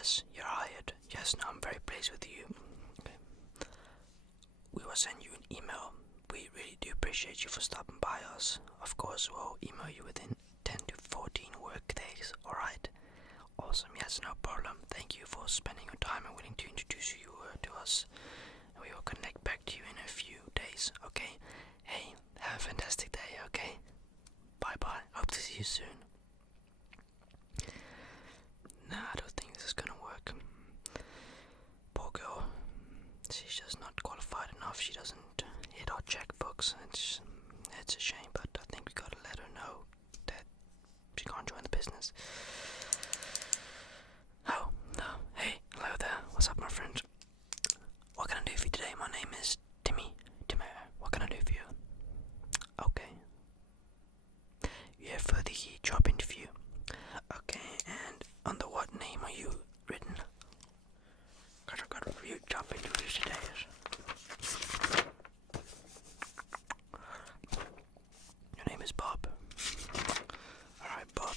Yes, you're hired. Yes, no, I'm very pleased with you. Okay. We will send you an email. We really do appreciate you for stopping by us. Of course, we'll email you within 10 to 14 work days, alright? Awesome, yes, no problem. Thank you for spending your time and willing to introduce you to us. And we will connect back to you in a few days, okay? Hey, have a fantastic day, okay? Bye bye, hope to see you soon. Nah, I don't think this is gonna work. Poor girl. She's just not qualified enough. She doesn't hit our checkbooks. It's a shame, but I think we gotta let her know that she can't join the business. Oh, no. Hey, hello there. What's up, my friend? What can I do for you today? My name is Timmy. What can I do for you? Okay. You're here for the job interview. Okay, and under what name are you written? Because I've got a few job interviews today. Your name is Bob. Alright, Bob.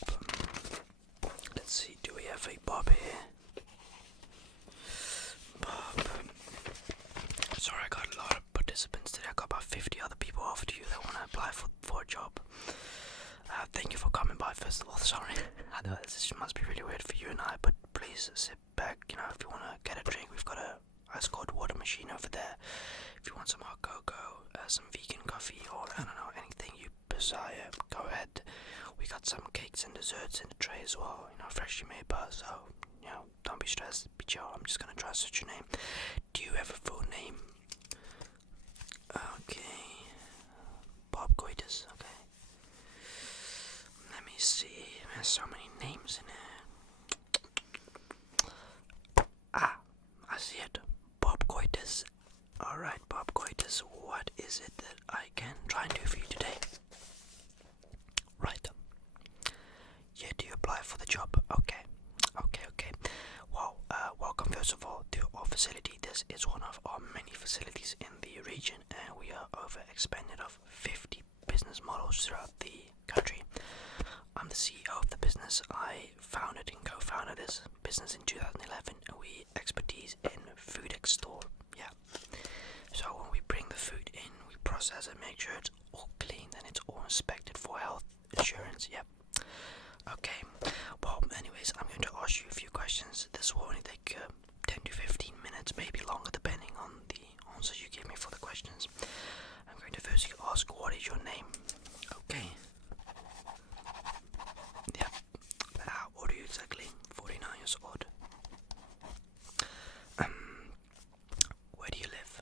Let's see, do we have a Bob here? Bob. Sorry, I got a lot of participants today. I got about 50 other people after you that want to apply for a job. Thank you for coming by, first of all. Sorry. I know this must be really weird for you and I, but please sit back. You know, if you want to get a drink, we've got a ice cold water machine over there. If you want some hot cocoa, some vegan coffee, or I don't know, anything you desire, go ahead. We got some cakes and desserts in the tray as well, you know, freshly made bars, so, you know, don't be stressed, be chill. I'm just gonna try to search your name. Do you have a full name? Okay. Bob Coitus, okay. Let me see, there's so many names in here. Ah, I see it. Bob Coitus. Alright, Bob Coitus, what is it that I can try and do for you today? Right. Yeah, do you apply for the job? Okay. Well, welcome first of all to our facility. This is one of our many facilities in the region, and we are expanded of 50 business models throughout the country. I'm the CEO of the business. I founded and co-founded this business in 2011, and we expertise in food extort. Yeah. So when we bring the food in, we process it, make sure it's all clean and it's all inspected for health insurance. Yep. Okay. Well, anyways, I'm going to ask you a few questions. This will only take 10 to 15 minutes, maybe longer, depending on the answers you give me for the questions. I'm going to firstly ask, what is your name? Okay. Yeah. How old are you exactly? 49 years old. Where do you live?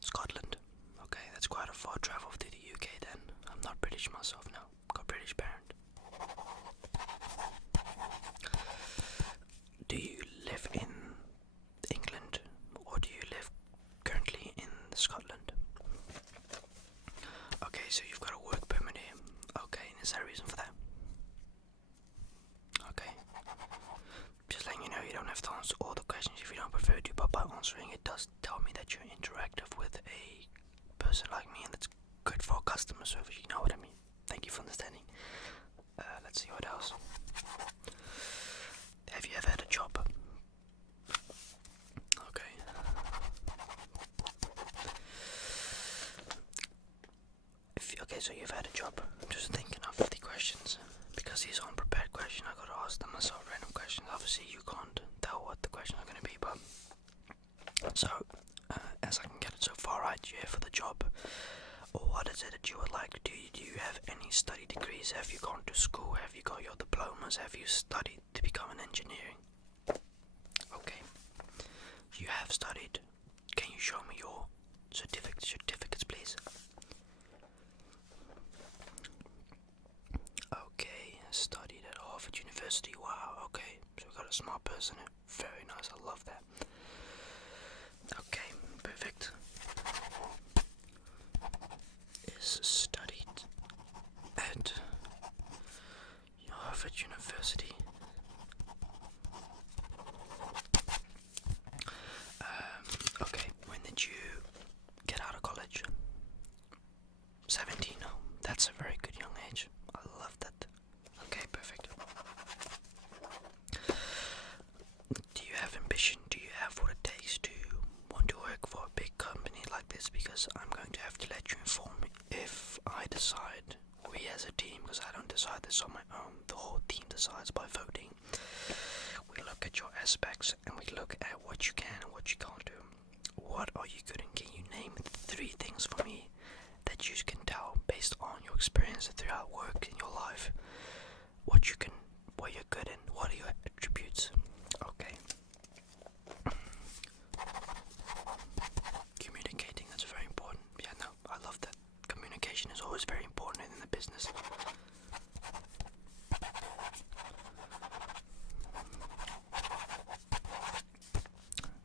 Scotland. Okay, that's quite a far travel to the UK then. I'm not British myself, no. Got British parent. Do you live in England or do you live currently in Scotland? Okay, so you've got a work permit here. Okay, and is there a reason for that? Okay. Just letting you know, you don't have to answer all the questions if you don't prefer to, but by answering it does tell me that you're interactive with a person like me, and that's good for customer service, you know what I mean. Thank you for understanding. Let's see what else. Have you ever had a job? Okay. Okay, so you've had a job. I'm just thinking of the questions. Because these are unprepared questions, I gotta ask them myself random questions. Obviously, you can't tell what the questions are gonna be, but so as I can get it so far, right, you're here for the job. Or what is it that you would like to do? Do you have any study degrees? Have you gone to school? Have you got your diplomas? Have you studied to become an engineering? Okay. You have studied. Can you show me your certificates, please? Okay, studied at Harvard University. Wow, okay. So we've got a smart person here. Very nice, I love that. Okay, perfect. Is studied at Harvard University. Okay, when did you get out of college? 17, oh, that's a very good young age. I love that. Okay, perfect. Do you aspects and we look at what you can and what you can't do. What are you good in? Can you name 3 things for me that you can tell based on your experience throughout work in your life? What you're good in, what are your attributes? Okay. Communicating, that's very important. Yeah, no, I love that. Communication is always very important in the business.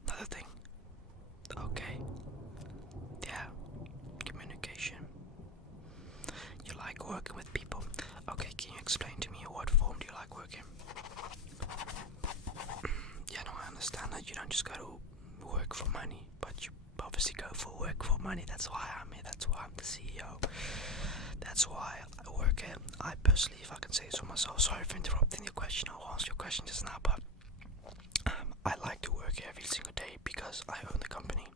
Another thing. Okay. Yeah. Communication. You like working with people. Okay, can you explain to me what form do you like working? Yeah, no, I understand that you don't just go to work for money, but you obviously go for work for money. That's why I'm here. That's why I'm the CEO. That's why I work here. I personally, if I can say so myself, sorry for interrupting your question. I'll answer your question just now, but I like to work here every single day because I own the company.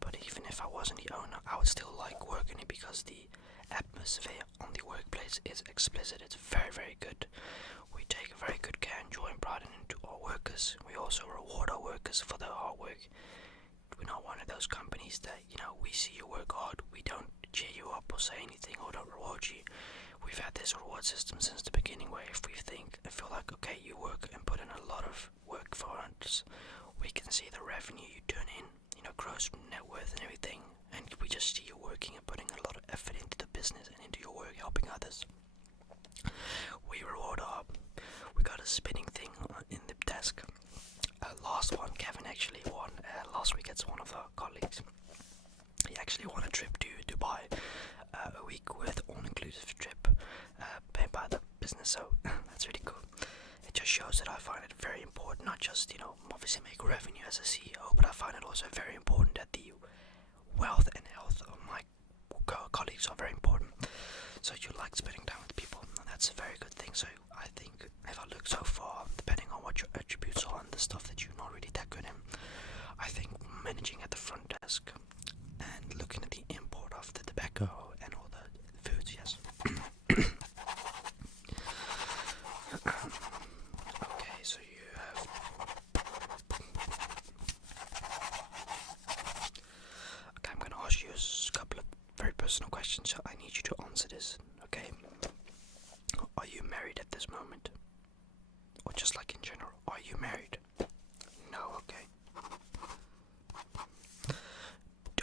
But even if I wasn't the owner, I would still like working here because the atmosphere on the workplace is explicit. It's very, very good. We take very good care and joy and pride into our workers. We also reward our workers for their hard work. We're not one of those companies that, we see you work hard, we don't cheer you up or say anything or don't reward you. We've had this reward system since the beginning where if we feel like, okay, you work and put in a lot of work for us, we can see the revenue you turn in, gross net worth and everything, and we just see you working and putting a lot of effort into the business and into your work, helping others. We got a spinning thing in the desk. Last one, Kevin actually won last week. It's one of our colleagues. He actually won a trip to Dubai, a week with all-inclusive trip paid by the business, so that's really cool. It just shows that I find it very important, not just, obviously make revenue as a CEO, but I find it also very important that the wealth and health of my colleagues are very important. So you like spending time with people, and that's a very good thing. So I think if I look so far, depending on what your attributes are and the stuff that you're not really that good in, I think managing at the front desk and looking at the import of the tobacco and all the foods, yes. Okay, so you have... Okay, I'm going to ask you a couple of very personal questions, so I need you to answer this, okay? Are you married at this moment? Or just like in general, are you married? No, okay.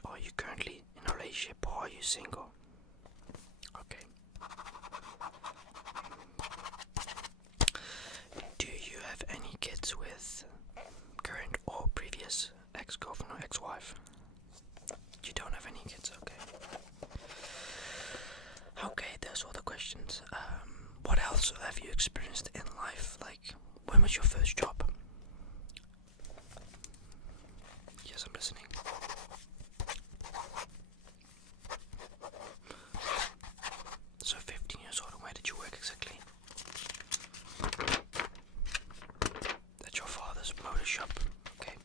Are you currently in a relationship or are you single? Okay. Do you have any kids with current or previous ex-girlfriend or ex-wife? You don't have any kids, okay. Okay, those are the questions. What else have you experienced in life? Like, when was your first job? Yes, I'm listening. So 15 years old, and where did you work exactly? At your father's motor shop, okay.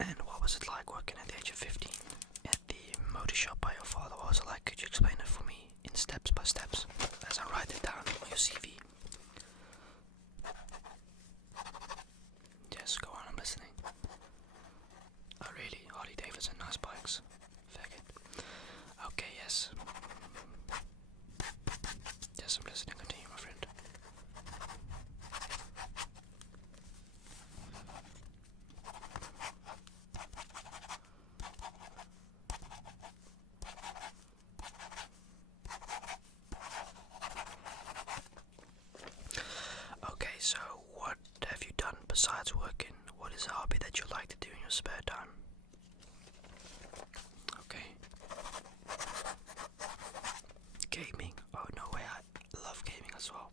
And what was it like working at the age of 15 at the motor shop by your father? What was it like? Could you explain it for me in steps by steps as I write it down on your CV? Yes, go on, I'm listening. Oh really? Harley Davidson, nice bikes. Faggot. Okay, yes. Yes, I'm listening. Continue, my friend. Okay, so what have you done besides working? What is a hobby that you like to do in your spare time? Okay. Gaming. Oh no way, I love gaming as well.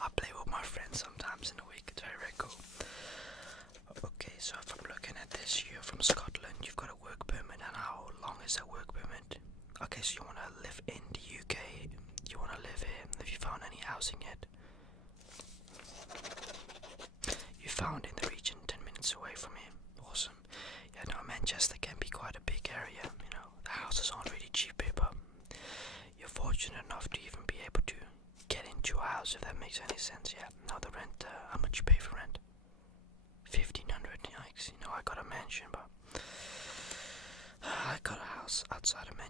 I play with my friends sometimes in the week. It's very, very cool. Okay, so if I'm looking at this, you're from Scotland, you've got a work permit, and how long is that work permit? Okay, so you want to live in the UK, you want to live here. Have you found any housing yet? You found in the region 10 minutes away from here. Awesome. Yeah, no, Manchester can be quite a big area, the houses aren't really cheap here, but you're fortunate enough to even be able to get into a house, if that makes any sense. Yeah, now the rent, how much you pay for rent?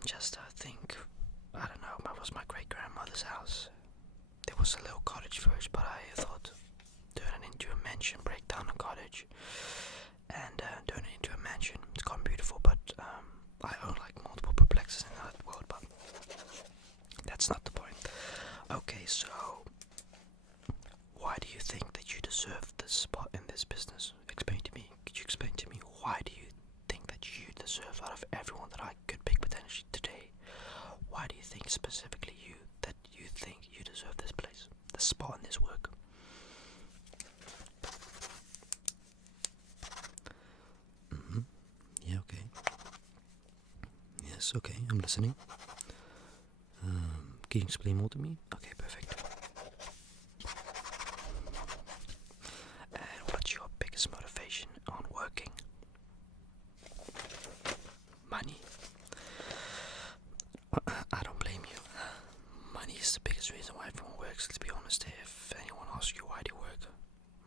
Manchester, I think, I don't know, that was my great-grandmother's house. There was a little cottage first, but I thought turn it into a mansion, break down a cottage, and turn it into a mansion. It's quite beautiful, but I own like multiple perplexes in that world, but that's not the point. Okay, so why do you think that you deserve this spot in this business? Explain to me. Could you explain to me why do you think that you deserve out of everyone that I could pick potentially today? Why do you think specifically you think you deserve this place, this spot in this work? Yeah, okay. Yes, okay, I'm listening. Can you explain more to me? Okay, perfect. And what's your biggest motivation on working? Money. I don't blame you. Money is the biggest reason why everyone works. Let's be honest, if anyone asks you why do you work,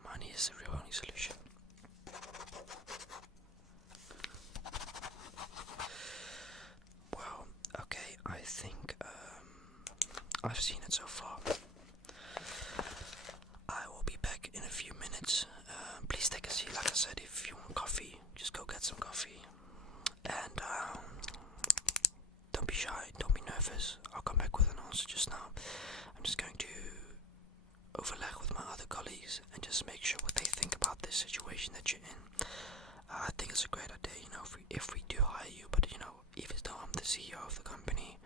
money is the real only solution. Well, okay, I think I've seen it so far. I will be back in a few minutes. Please take a seat. Like I said, if you want coffee, just go get some coffee. And don't be shy, don't be nervous. I'll come back with an answer just now. I'm just going to overlap with my other colleagues and just make sure what they think about this situation that you're in. I think it's a great idea, if we do hire you, but even though I'm the CEO of the company,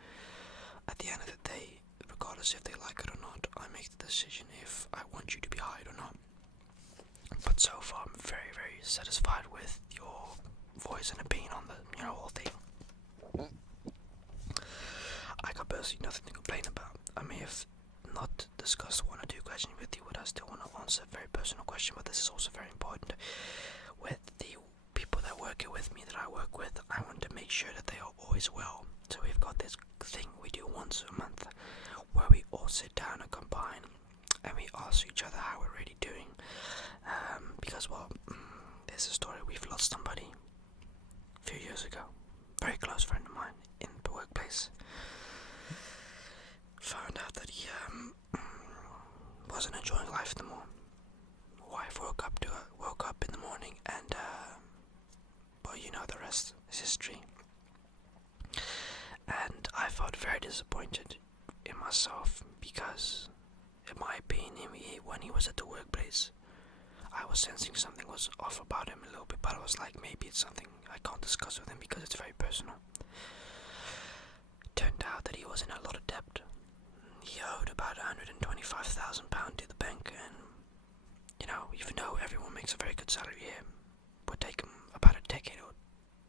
at the end of the day, regardless if they like it or not, I make the decision if I want you to be hired or not. But so far, I'm very, very satisfied with your voice and opinion on the whole thing. I got personally nothing to complain about. I may have not discussed one or two questions with you, but I still want to answer a very personal question, but this is also very important. With the people that work here with me, that I work with, I want to make sure that they are always well. So we've got this thing we do once a month, where we all sit down and combine, and we ask each other how we're really doing. Because, well, there's a story. We've lost somebody a few years ago, very close friend of mine in the workplace. Found out that he wasn't enjoying life anymore. Wife woke up in the morning, and well, the rest is history. And I felt very disappointed in myself because, in my opinion, when he was at the workplace, I was sensing something was off about him a little bit, but I was like, maybe it's something I can't discuss with him because it's very personal. Turned out that he was in a lot of debt. He owed about £125,000 to the bank, and even though everyone makes a very good salary here, it would take him about a decade or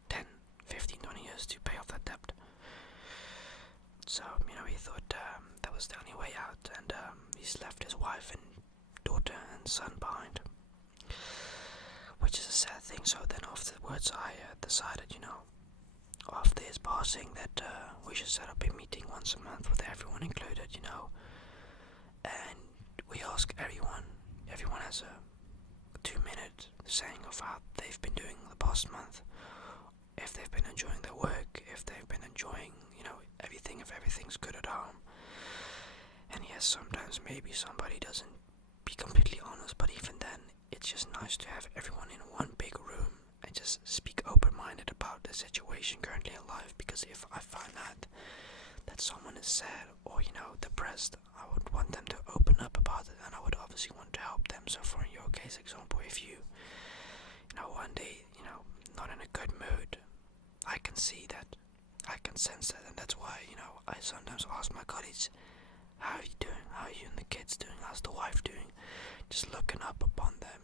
10, 15, 20 years to pay off that debt. So, he thought that was the only way out, and he's left his wife and daughter and son behind, which is a sad thing. So then afterwards I decided, after his passing, that we should set up a meeting once a month with everyone included, and we ask everyone has a 2-minute saying of how they've been doing the past month, if they've been enjoying their work, if they've been enjoying, everything, if everything's good at home. And yes, sometimes maybe somebody doesn't be completely honest, but even then, it's just nice to have everyone in one big room and just speak open-minded about the situation currently in life, because if I find out that someone is sad or, depressed, I would want them to open up about it, and I would obviously want to help them. So for in your case example, if you, one day, not in a good mood, I can see that, I can sense that, and that's why, I sometimes ask my colleagues, how are you doing? How are you and the kids doing? How's the wife doing? Just looking up upon them.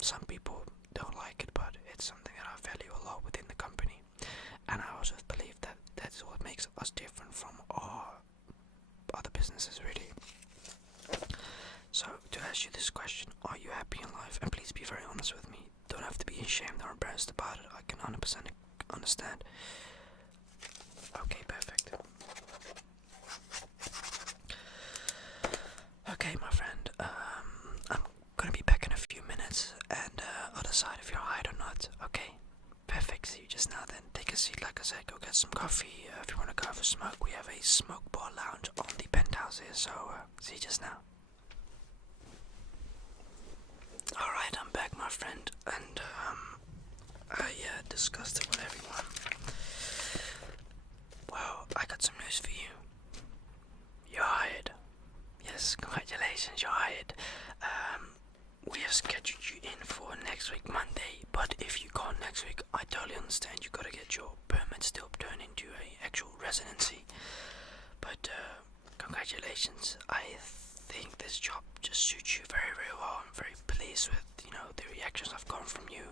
Some people don't like it, but it's something that I value a lot within the company. And I also believe that that's what makes us different from our other businesses, really. So, to ask you this question, are you happy in life? And please be very honest with me. Don't have to be ashamed or embarrassed about it. I can 100% understand. Okay, perfect. Okay, my friend, I'm gonna be back in a few minutes, and I'll decide if you're hired or not. Okay, perfect. See you just now then. Take a seat, like I said, go get some coffee. If you want to go for reactions I've gotten from you,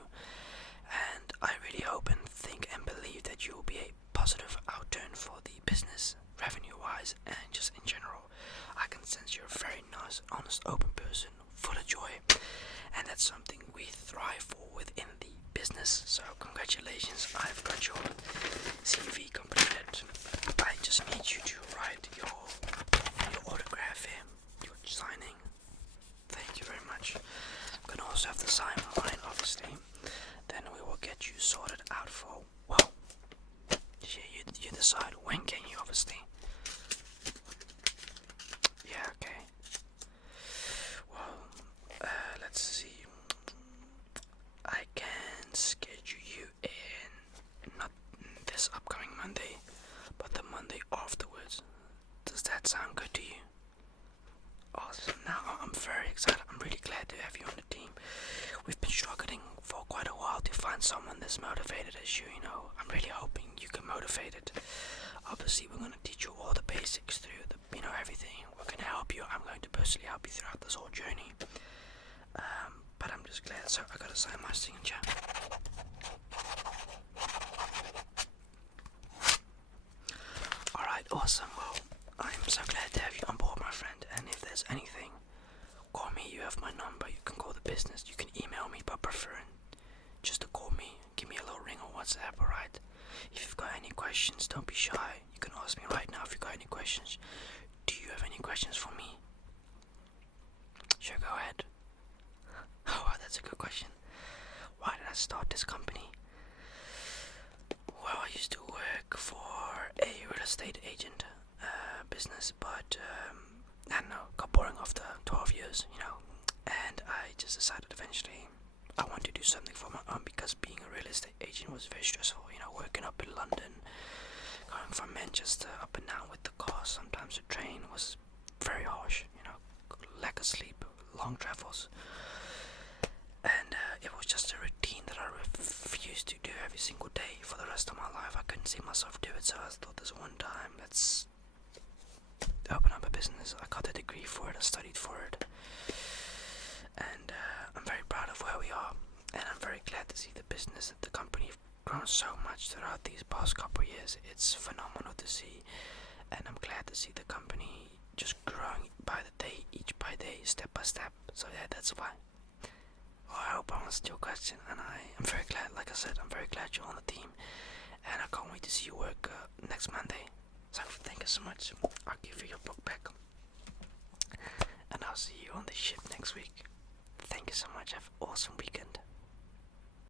and I really hope and think and believe that you will be a positive outturn for the business, revenue-wise, and just in general. I can sense you're a very nice, honest, open person, full of joy, and that's something we thrive for within the business. So congratulations, I've got your CV completed. I just need you to write your autograph here, your signing. Thank you very much. You can also have to sign mine, obviously. Then we will get you sorted out for, well, you decide when can you, obviously. Yeah, okay. Well, let's see. I can schedule you in, not this upcoming Monday, but the Monday afterwards. Does that sound good to you? Awesome. Now I'm very excited. I'm really glad to have you on the team. We've been struggling for quite a while to find someone that's motivated as you, I'm really hoping you can motivate it. Obviously, we're going to teach you all the basics through everything. We're going to help you. I'm going to personally help you throughout this whole journey. But I'm just glad. So I got to sign my signature. Alright, awesome. Well, I'm so glad to have you on board, my friend. And if there's anything, call me. You have my number. You can call the business. You can email me, but preferring just to call me. Give me a little ring on WhatsApp, alright? If you've got any questions, don't be shy. You can ask me right now if you've got any questions. Do you have any questions for me? Sure, go ahead. Oh, wow, that's a good question. Why did I start this company? Well, I used to work for a real estate agent business, but I don't know, got boring after 12 years, and I just decided eventually I want to do something for my own, because being a real estate agent was very stressful, working up in London, going from Manchester up and down with the car, sometimes the train was very harsh, lack of sleep, long travels, and it was just a routine that I refused to do every single day for the rest of my life. I couldn't see myself do it, so I thought this one time, let's open up a business. I got a degree for it, I studied for it, and I'm very proud of where we are, and I'm very glad to see the business and the company grown so much throughout these past couple of years. It's phenomenal to see, and I'm glad to see the company just growing by the day, each by day, step by step. So yeah, that's why. Well, I hope I answered your question, and I am very glad, like I said, I'm very glad you're on the team, and I can't wait to see you work next Monday. So thank you so much. I'll give you your book back, and I'll see you on the ship next week. Thank you so much. Have an awesome weekend.